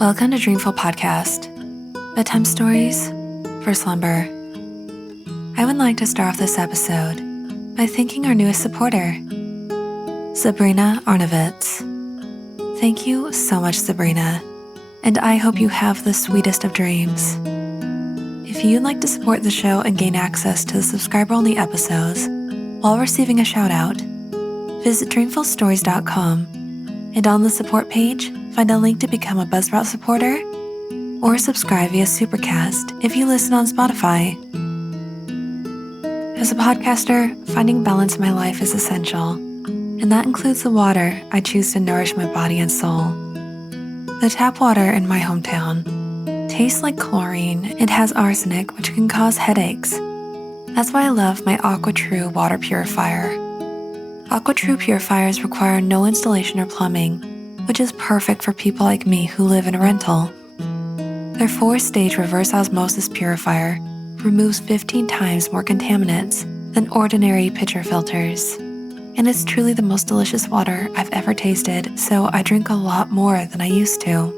Welcome to Dreamful Podcast, bedtime stories for slumber. I would like to start off this episode by thanking our newest supporter, Sabrina Arnovitz. Thank you so much, Sabrina, and I hope you have the sweetest of dreams. If you'd like to support the show and gain access to the subscriber-only episodes while receiving a shout-out, visit dreamfulstories.com, and on the support page, find a link to become a Buzzsprout supporter or subscribe via Supercast if you listen on Spotify. As a podcaster, finding balance in my life is essential, and that includes the water I choose to nourish my body and soul. The tap water in my hometown tastes like chlorine and has arsenic, which can cause headaches. That's why I love my AquaTrue water purifier. AquaTrue purifiers require no installation or plumbing, which is perfect for people like me who live in a rental. Their 4-stage reverse osmosis purifier removes 15 times more contaminants than ordinary pitcher filters. And it's truly the most delicious water I've ever tasted, so I drink a lot more than I used to.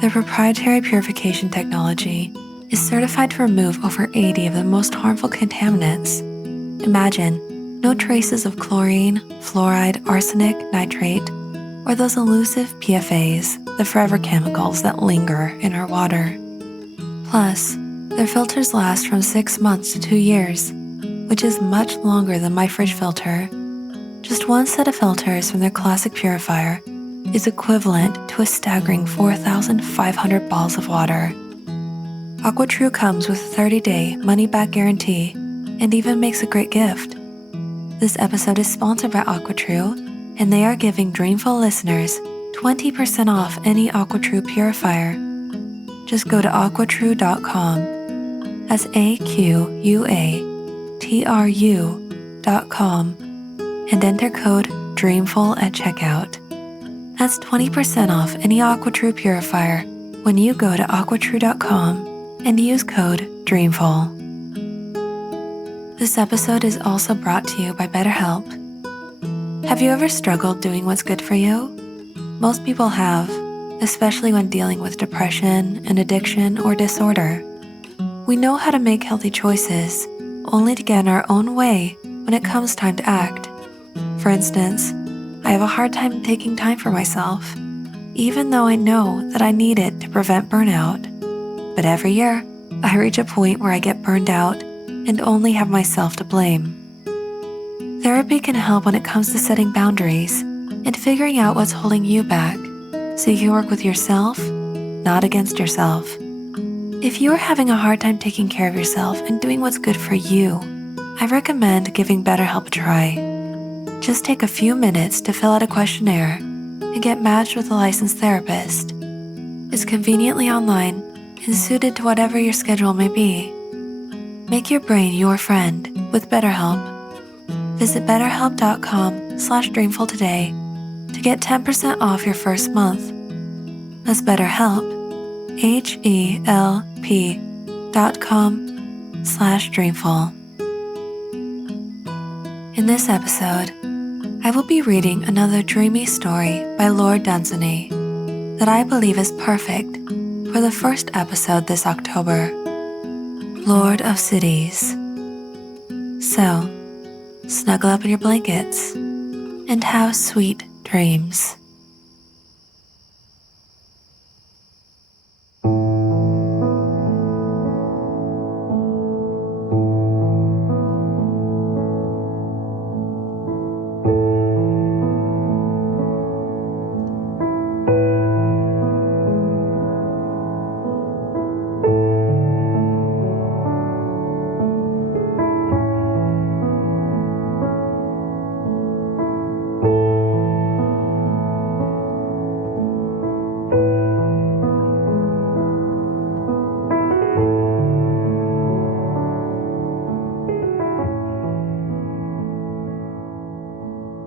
Their proprietary purification technology is certified to remove over 80 of the most harmful contaminants. Imagine, no traces of chlorine, fluoride, arsenic, nitrate, or those elusive PFAs, the forever chemicals that linger in our water. Plus, their filters last from 6 months to 2 years, which is much longer than my fridge filter. Just one set of filters from their classic purifier is equivalent to a staggering 4,500 bottles of water. AquaTrue comes with a 30-day money-back guarantee and even makes a great gift. This episode is sponsored by AquaTrue, and they are giving Dreamful listeners 20% off any AquaTrue purifier. Just go to aquatrue.com. That's AQUATRU.com and enter code DREAMFUL at checkout. That's 20% off any AquaTrue purifier when you go to aquatrue.com and use code DREAMFUL. This episode is also brought to you by BetterHelp. Have you ever struggled doing what's good for you? Most people have, especially when dealing with depression, an addiction, or disorder. We know how to make healthy choices, only to get in our own way when it comes time to act. For instance, I have a hard time taking time for myself, even though I know that I need it to prevent burnout. But every year, I reach a point where I get burned out and only have myself to blame. Therapy can help when it comes to setting boundaries and figuring out what's holding you back, so you can work with yourself, not against yourself. If you are having a hard time taking care of yourself and doing what's good for you, I recommend giving BetterHelp a try. Just take a few minutes to fill out a questionnaire and get matched with a licensed therapist. It's conveniently online and suited to whatever your schedule may be. Make your brain your friend with BetterHelp. Visit betterhelp.com/dreamful today to get 10% off your first month. That's BetterHelp, HELP.com/dreamful. In this episode, I will be reading another dreamy story by Lord Dunsany that I believe is perfect for the first episode this October, Lord of Cities. So, snuggle up in your blankets and have sweet dreams.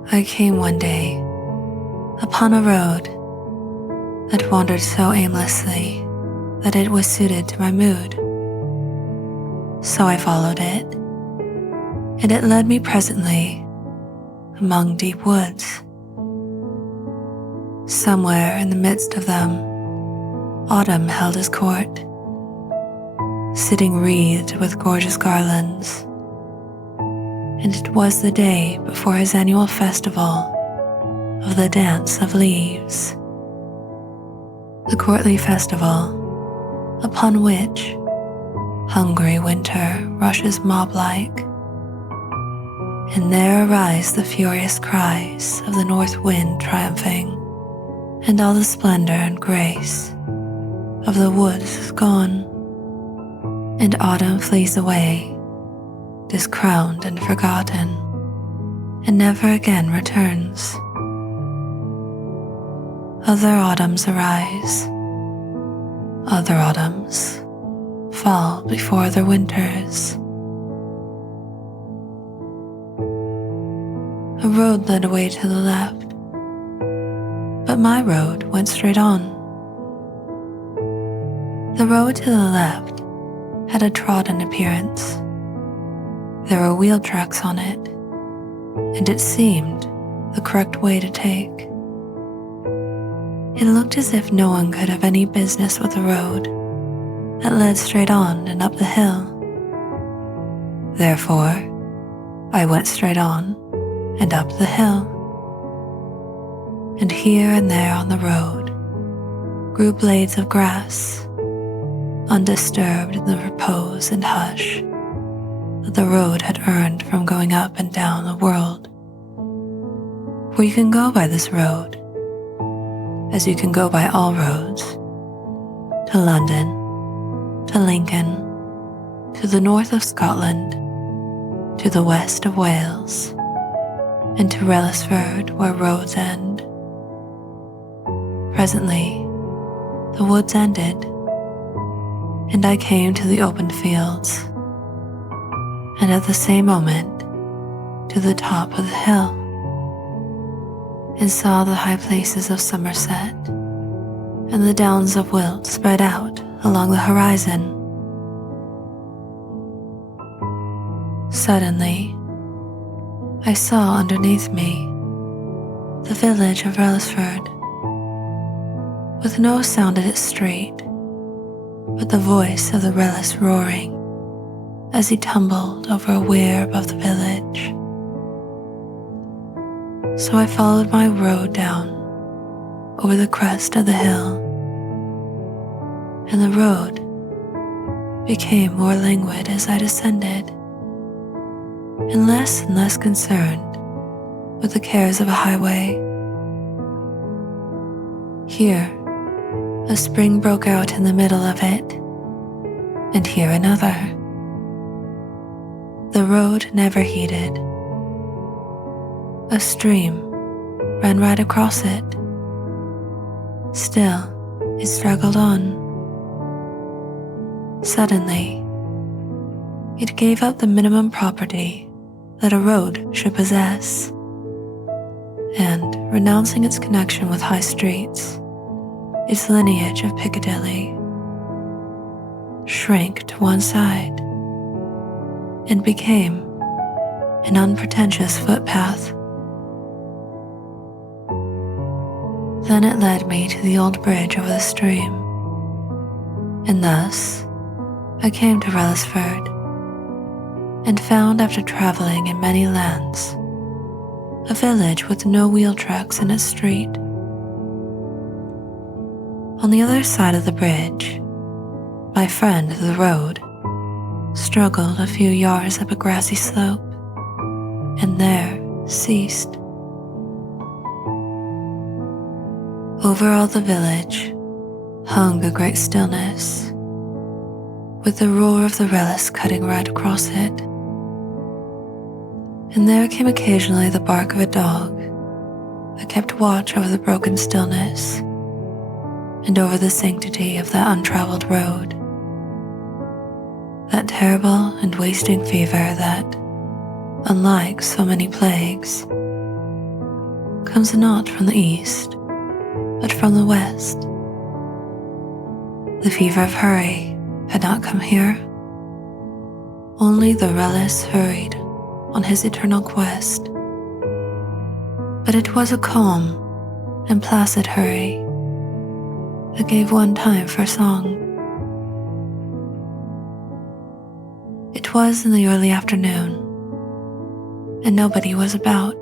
I came one day upon a road that wandered so aimlessly that it was suited to my mood. So I followed it, and it led me presently among deep woods. Somewhere in the midst of them Autumn held his court, sitting wreathed with gorgeous garlands, and it was the day before his annual festival of the Dance of Leaves, the courtly festival upon which hungry winter rushes mob-like, and there arise the furious cries of the north wind triumphing, and all the splendor and grace of the woods is gone, and autumn flees away, discrowned and forgotten, and never again returns. Other autumns arise, other autumns fall before their winters. A road led away to the left, but my road went straight on. The road to the left had a trodden appearance. There were wheel tracks on it, and it seemed the correct way to take. It looked as if no one could have any business with the road that led straight on and up the hill. Therefore, I went straight on and up the hill. And here and there on the road grew blades of grass, undisturbed in the repose and hush that the road had earned from going up and down the world. For you can go by this road, as you can go by all roads, to London, to Lincoln, to the north of Scotland, to the west of Wales, and to Wrellisford where roads end. Presently, the woods ended, and I came to the open fields, and at the same moment to the top of the hill, and saw the high places of Somerset and the downs of Wilt spread out along the horizon. Suddenly, I saw underneath me the village of Wrellisford, with no sound at its street, but the voice of the Wrellis roaring as he tumbled over a weir above the village. So I followed my road down over the crest of the hill, and the road became more languid as I descended, and less concerned with the cares of a highway. Here, a spring broke out in the middle of it, and here another. The road never heeded. A stream ran right across it. Still, it struggled on. Suddenly, it gave up the minimum property that a road should possess, and, renouncing its connection with high streets, its lineage of Piccadilly, shrank to one side and became an unpretentious footpath. Then it led me to the old bridge over the stream, and thus I came to Wrellisford, and found after traveling in many lands a village with no wheel tracks in its street. On the other side of the bridge, my friend the road struggled a few yards up a grassy slope, and there ceased. Over all the village hung a great stillness, with the roar of the Wrellis cutting right across it. And there came occasionally the bark of a dog that kept watch over the broken stillness and over the sanctity of that untraveled road. That terrible and wasting fever that, unlike so many plagues, comes not from the east, but from the west. The fever of hurry had not come here. Only the Wrellis hurried on his eternal quest. But it was a calm and placid hurry. that gave one time for song. It was in the early afternoon, and nobody was about.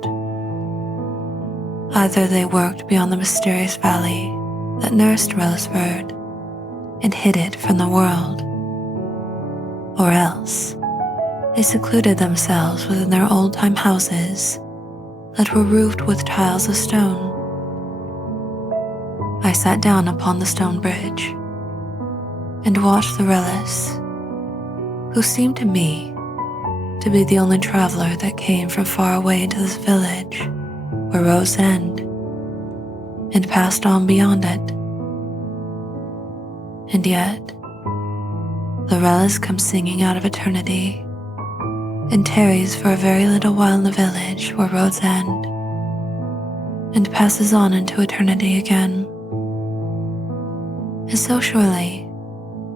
Either they worked beyond the mysterious valley that nursed Wrellisford and hid it from the world, or else they secluded themselves within their old-time houses that were roofed with tiles of stone. I sat down upon the stone bridge and watched the Wrellis, who seemed to me to be the only traveler that came from far away into this village where roads end, and passed on beyond it. And yet, the Wrellis comes singing out of eternity and tarries for a very little while in the village where roads end, and passes on into eternity again. And so surely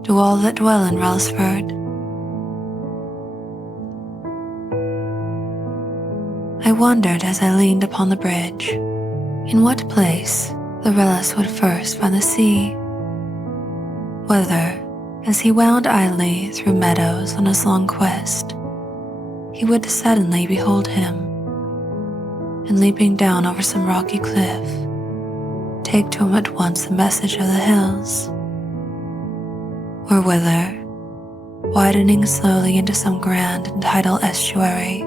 do all that dwell in Wrellisford. I wondered as I leaned upon the bridge in what place the Wrellis would first find the sea, whether, as he wound idly through meadows on his long quest, he would suddenly behold him, and leaping down over some rocky cliff, take to him at once the message of the hills, or whether, widening slowly into some grand and tidal estuary,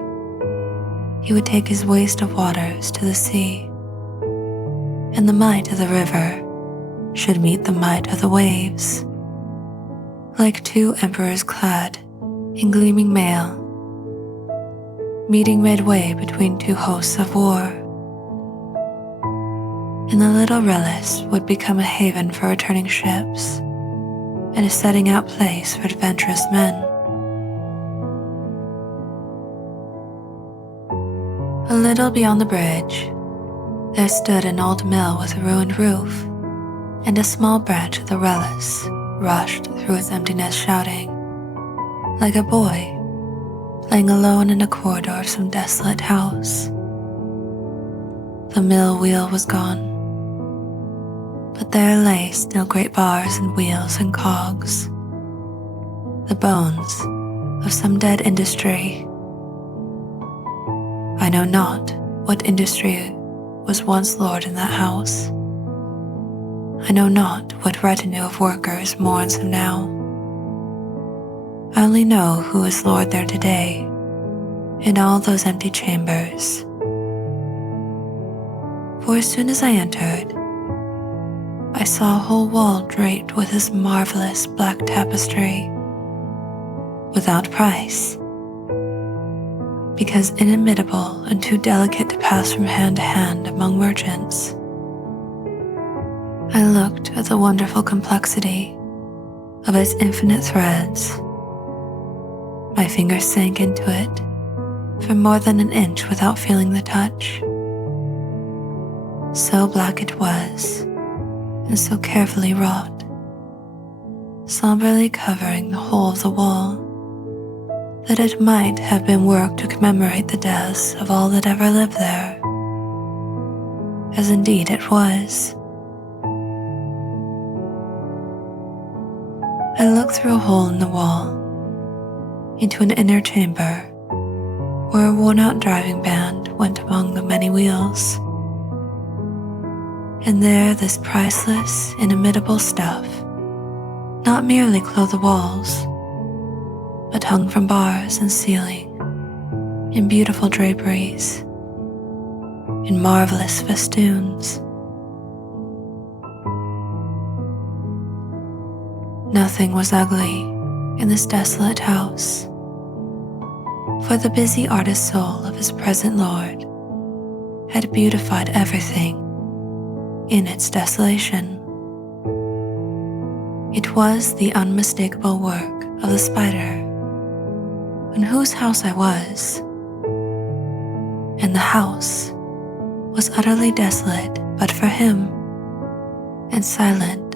he would take his waste of waters to the sea, and the might of the river should meet the might of the waves, like two emperors clad in gleaming mail, meeting midway between two hosts of war. And the little Wrellis would become a haven for returning ships, and a setting out place for adventurous men. A little beyond the bridge, there stood an old mill with a ruined roof, and a small branch of the Wrellis rushed through its emptiness shouting, like a boy playing alone in a corridor of some desolate house. The mill wheel was gone, but there lay still great bars and wheels and cogs, the bones of some dead industry. I know not what industry was once lord in that house. I know not what retinue of workers mourns him now. I only know who is lord there today, in all those empty chambers. For as soon as I entered, I saw a whole wall draped with this marvelous black tapestry, without price, because inimitable and too delicate to pass from hand to hand among merchants. I looked at the wonderful complexity of its infinite threads. My fingers sank into it for more than an inch without feeling the touch. So black it was, and so carefully wrought, somberly covering the whole of the wall, that it might have been work to commemorate the deaths of all that ever lived there, as indeed it was. I looked through a hole in the wall into an inner chamber where a worn-out driving band went among the many wheels, and there this priceless, inimitable stuff not merely clothed the walls, but hung from bars and ceiling in beautiful draperies, in marvelous festoons. Nothing was ugly in this desolate house, for the busy artist soul of his present lord had beautified everything in its desolation. It was the unmistakable work of the spider, in whose house I was, and the house was utterly desolate but for him, and silent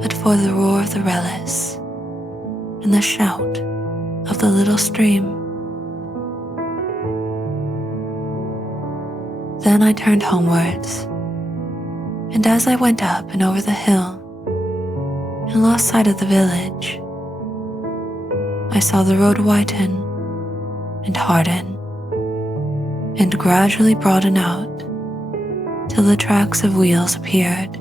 but for the roar of the Wrellis and the shout of the little stream. Then I turned homewards, And as I went up and over the hill and lost sight of the village, I saw the road whiten and harden and gradually broaden out till the tracks of wheels appeared.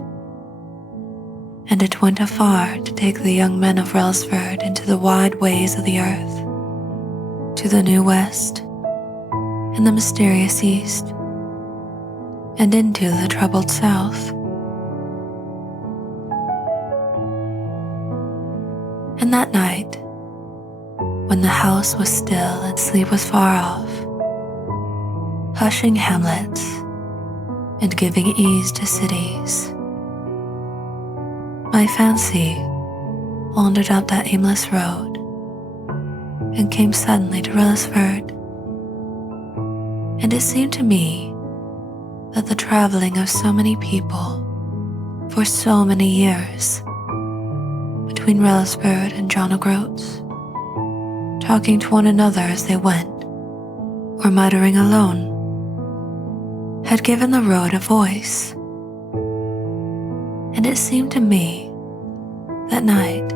And it went afar to take the young men of Wrellisford into the wide ways of the earth, to the new west and the mysterious east, and into the troubled south. And that night, when the house was still and sleep was far off, hushing hamlets and giving ease to cities, my fancy wandered up that aimless road and came suddenly to Wrellisford. And it seemed to me that the traveling of so many people for so many years between Wrellisford and John O'Groats, talking to one another as they went, or muttering alone, had given the road a voice. And it seemed to me that night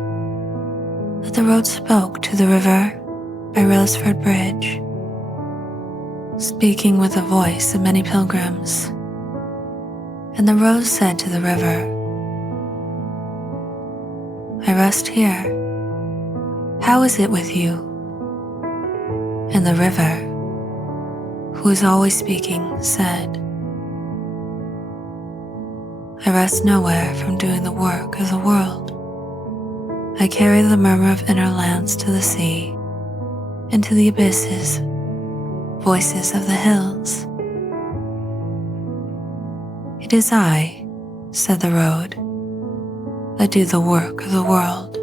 that the road spoke to the river by Wrellisford Bridge, speaking with the voice of many pilgrims. And the road said to the river, "I rest here. How is it with you?" And the river, who is always speaking, said, "I rest nowhere from doing the work of the world. I carry the murmur of inner lands to the sea, and to the abysses, voices of the hills." "It is I," said the road, "that do the work of the world,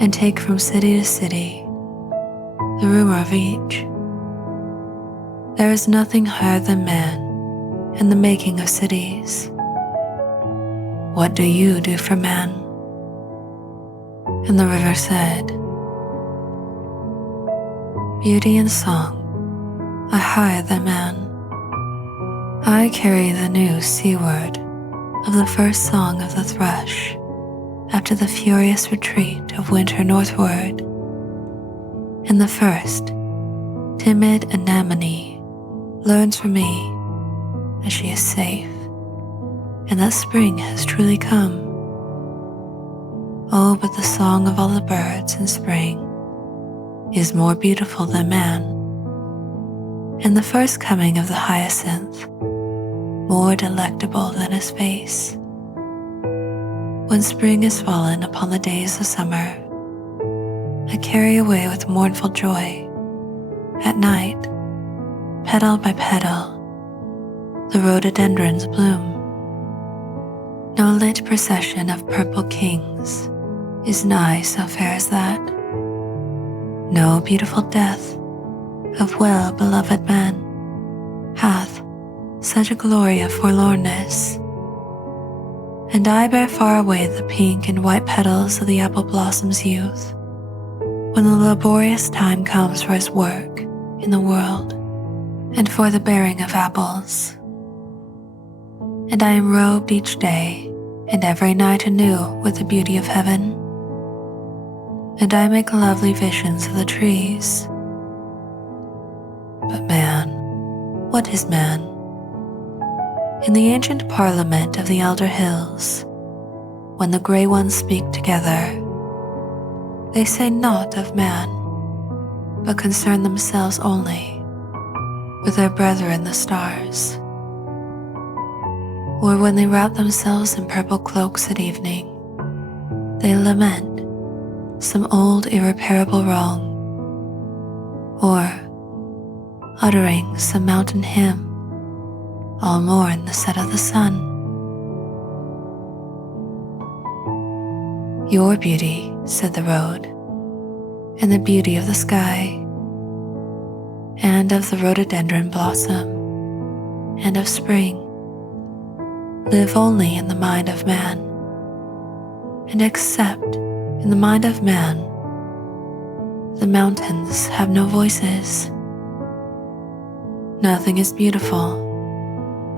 and take from city to city the rumor of each. There is nothing higher than man in the making of cities. What do you do for man?" And the river said, "Beauty and song are higher than man. I carry the new seaward of the first song of the thrush after the furious retreat of winter northward, and the first timid anemone learns from me that she is safe and that spring has truly come. Oh, but the song of all the birds in spring is more beautiful than man, and the first coming of the hyacinth more delectable than his face. When spring is fallen upon the days of summer, I carry away with mournful joy, at night, petal by petal, the rhododendron's bloom. No lit procession of purple kings is nigh so fair as that. No beautiful death of well-beloved men hath such a glory of forlornness. And I bear far away the pink and white petals of the apple blossom's youth, when the laborious time comes for his work in the world and for the bearing of apples. And I am robed each day and every night anew with the beauty of heaven, and I make lovely visions of the trees. But man, what is man? In the ancient parliament of the elder hills, when the grey ones speak together, they say naught of man, but concern themselves only with their brethren the stars. Or when they wrap themselves in purple cloaks at evening, they lament some old irreparable wrong, or, uttering some mountain hymn, all mourn the set of the sun. Your beauty, said the road, and the beauty of the sky, and of the rhododendron blossom, and of spring, live only in the mind of man, and except in the mind of man, the mountains have no voices. Nothing is beautiful,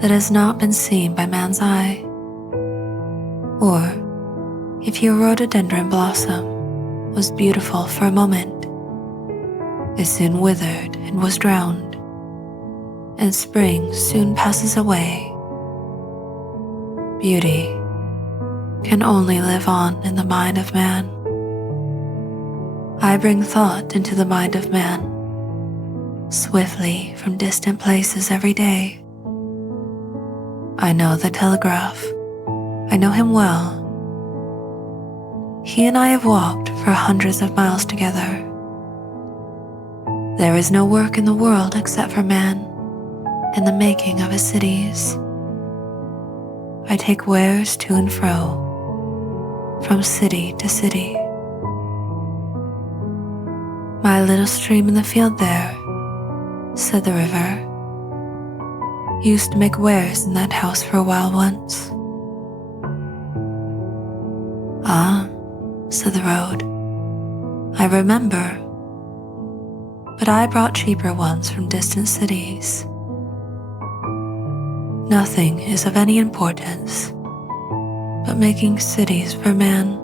that has not been seen by man's eye. Or if your rhododendron blossom was beautiful for a moment, it soon withered and was drowned, and spring soon passes away. Beauty can only live on in the mind of man. I bring thought into the mind of man, swiftly from distant places every day. I know the telegraph. I know him well. He and I have walked for hundreds of miles together. There is no work in the world except for man and the making of his cities. I take wares to and fro, from city to city. My little stream in the field there, said the river, used to make wares in that house for a while once. Ah, said the road, I remember, but I brought cheaper ones from distant cities. Nothing is of any importance but making cities for man.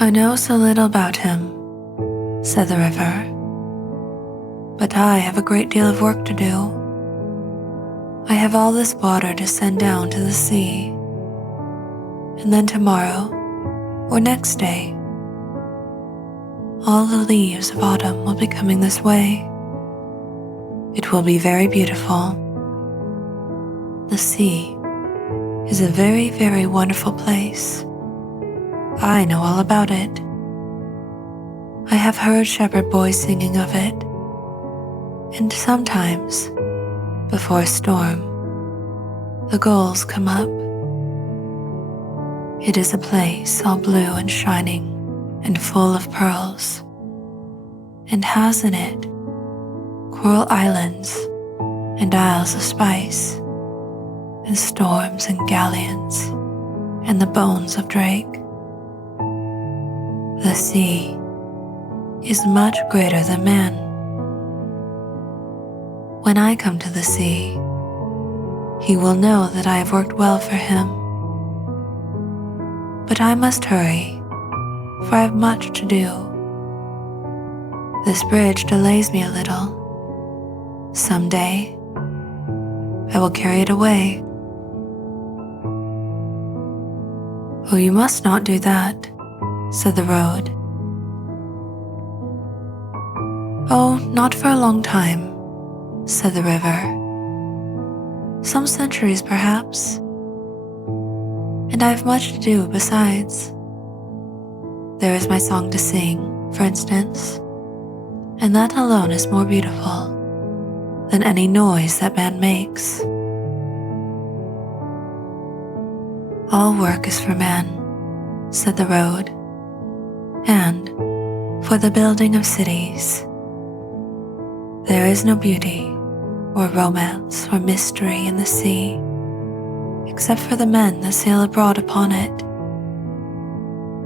I know so little about him, said the river, but I have a great deal of work to do. I have all this water to send down to the sea, and then tomorrow, or next day, all the leaves of autumn will be coming this way. It will be very beautiful. The sea is a very, very wonderful place. I know all about it. I have heard shepherd boys singing of it, and sometimes, before a storm, the gulls come up. It is a place all blue and shining and full of pearls, and has in it coral islands and isles of spice, and storms and galleons, and the bones of drake. The sea is much greater than man. When I come to the sea, he will know that I have worked well for him. But I must hurry, for I have much to do. This bridge delays me a little. Some day, I will carry it away. Oh, you must not do that, said the road. Oh, not for a long time, said the river. Some centuries, perhaps. And I have much to do besides. There is my song to sing, for instance, and that alone is more beautiful than any noise that man makes. All work is for man, said the road, and for the building of cities. There is no beauty or romance or mystery in the sea, except for the men that sail abroad upon it,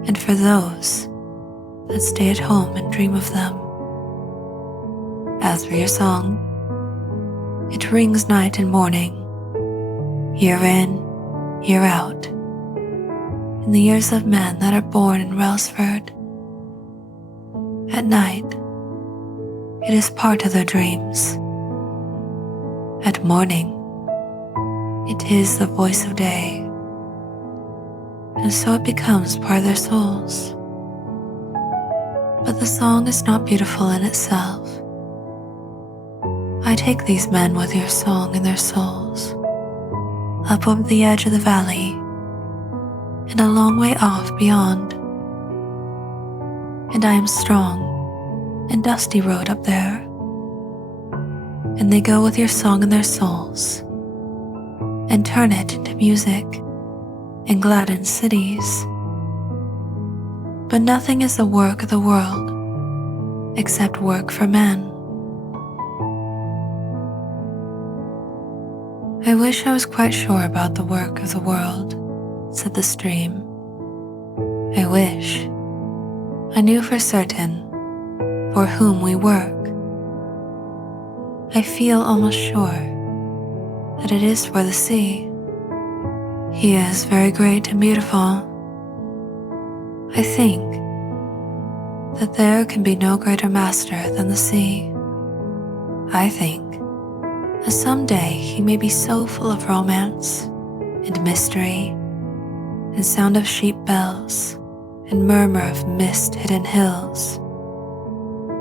and for those that stay at home and dream of them. As for your song, it rings night and morning, year in, year out, in the ears of men that are born in Wrellisford. At night, it is part of their dreams. At morning, it is the voice of day, and so it becomes part of their souls. But the song is not beautiful in itself. I take these men with your song in their souls, up over the edge of the valley, and a long way off beyond. And I am strong and dusty road up there, and they go with your song in their souls, and turn it into music, and gladden cities. But nothing is the work of the world except work for men. I wish I was quite sure about the work of the world, said the stream. I wish I knew for certain for whom we work. I feel almost sure that it is for the sea. He is very great and beautiful. I think that there can be no greater master than the sea. I think that someday he may be so full of romance and mystery and sound of sheep bells and murmur of mist-hidden hills,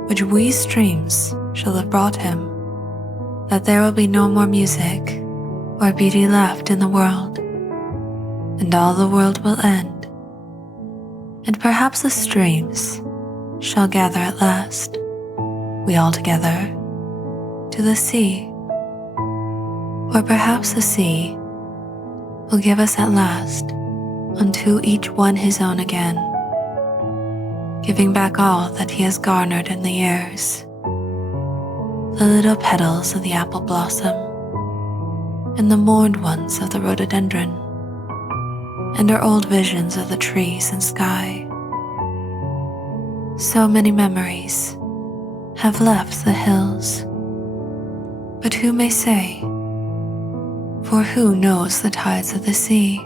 which we streams shall have brought him, that there will be no more music or beauty left in the world, and all the world will end, and perhaps the streams shall gather at last, we all together, to the sea, or perhaps the sea will give us at last unto each one his own again, giving back all that he has garnered in the years, the little petals of the apple blossom, and the mourned ones of the rhododendron, and our old visions of the trees and sky. So many memories have left the hills, but who may say? For who knows the tides of the sea?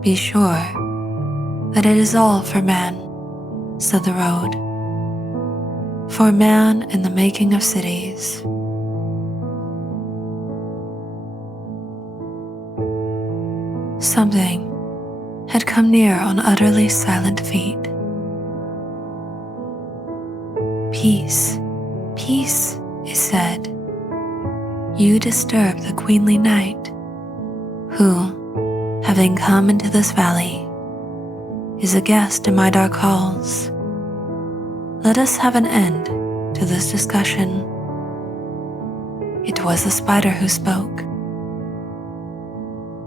Be sure that it is all for man, said the road, for man in the making of cities. Something had come near on utterly silent feet. Peace, peace, it said. You disturb the queenly night, who, having come into this valley, is a guest in my dark halls. Let us have an end to this discussion. It was the spider who spoke.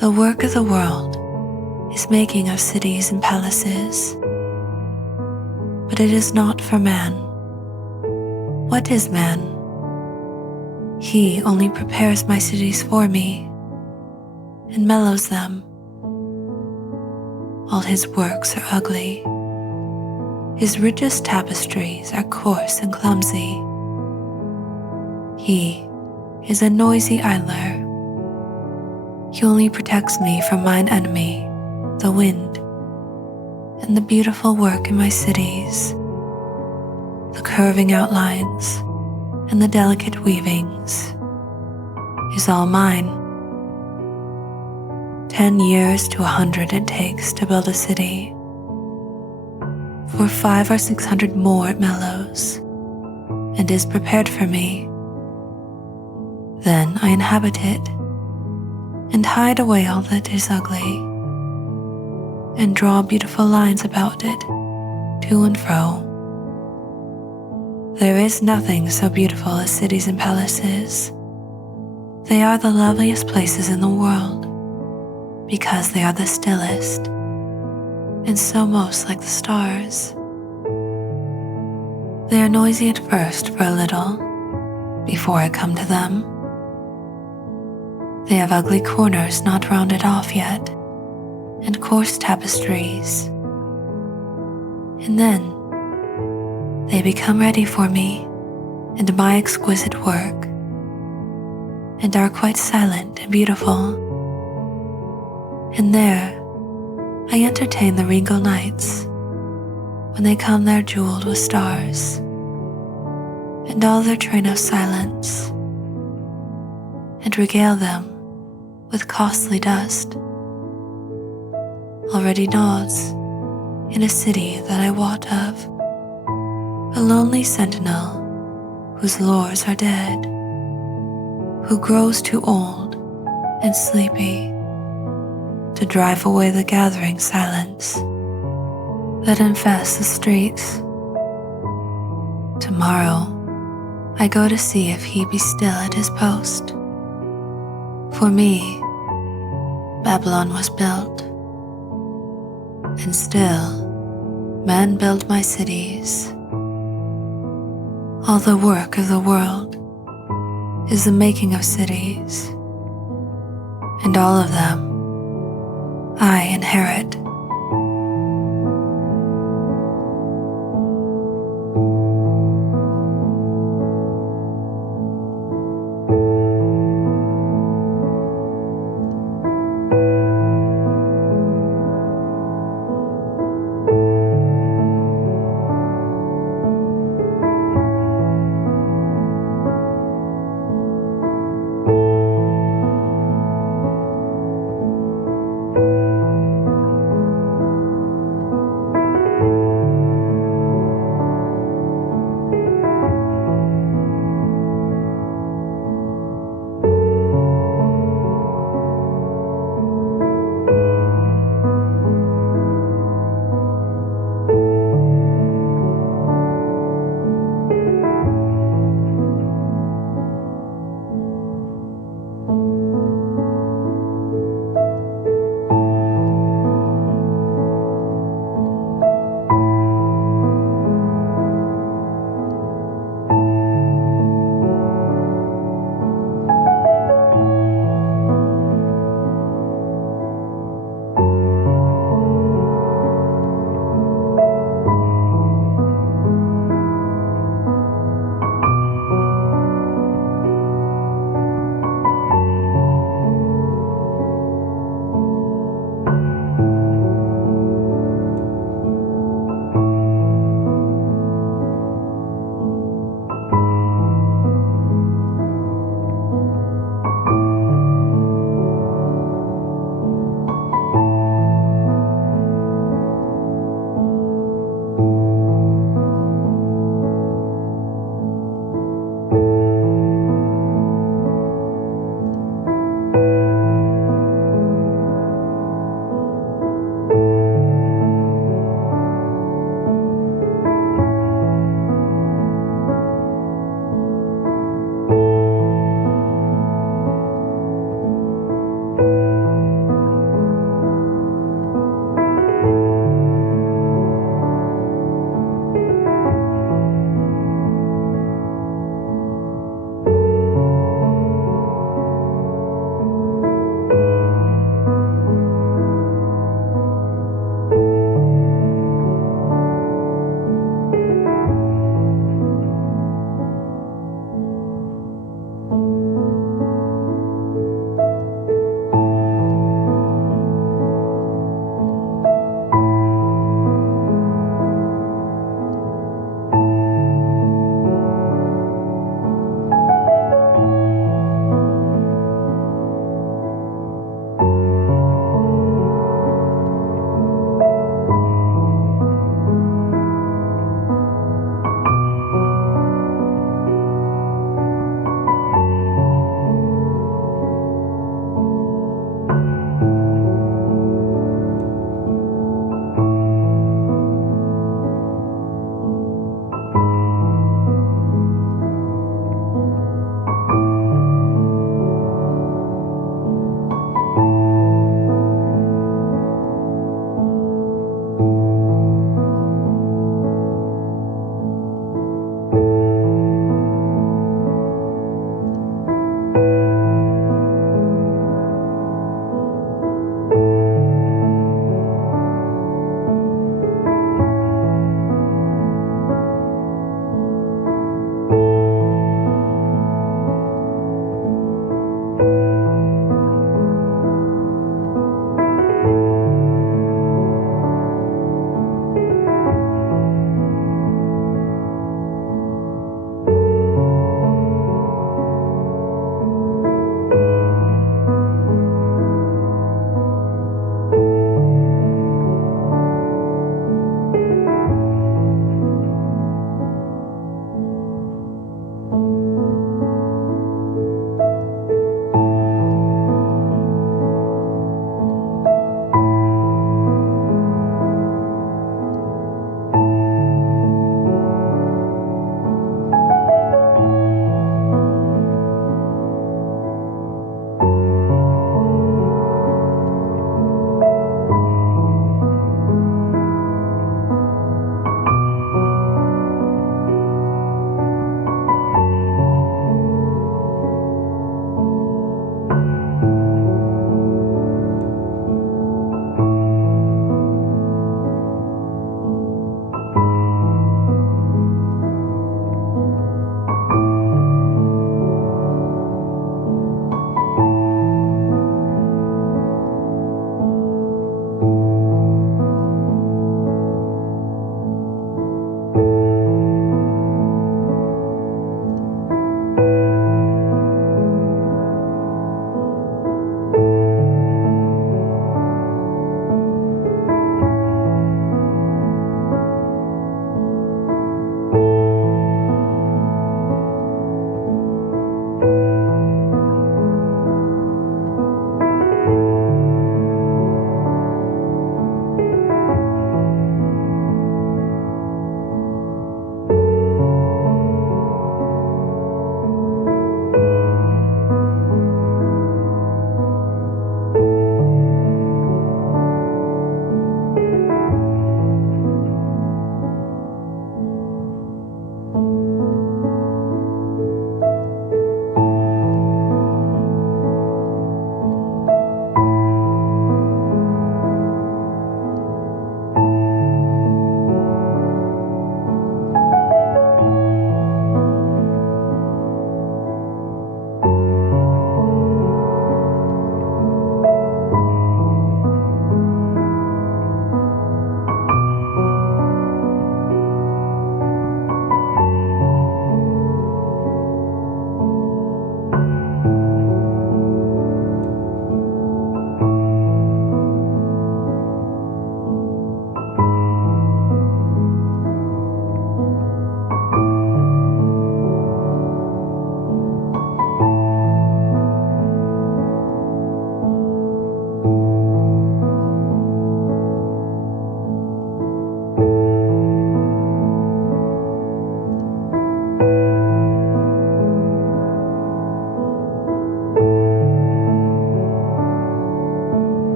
The work of the world is making of cities and palaces, but it is not for man. What is man? He only prepares my cities for me and mellows them. All his works are ugly. His richest tapestries are coarse and clumsy. He is a noisy idler. He only protects me from mine enemy, the wind, and the beautiful work in my cities, the curving outlines and the delicate weavings, is all mine. 10 years to 100 it takes to build a city. For 500 or 600 more it mellows, and is prepared for me. Then I inhabit it, and hide away all that is ugly, and draw beautiful lines about it, to and fro. There is nothing so beautiful as cities and palaces. They are the loveliest places in the world, because they are the stillest, and so most like the stars. They are noisy at first for a little, before I come to them. They have ugly corners not rounded off yet, and coarse tapestries. And then they become ready for me and my exquisite work, and are quite silent and beautiful. And there I entertain the regal nights, when they come there jeweled with stars, and all their train of silence, and regale them with costly dust. Already nods in a city that I wot of, a lonely sentinel whose lords are dead, who grows too old and sleepy to drive away the gathering silence that infests the streets. Tomorrow I go to see if he be still at his post. For me, Babylon was built, and still men build my cities. All the work of the world is the making of cities, and all of them I inherit.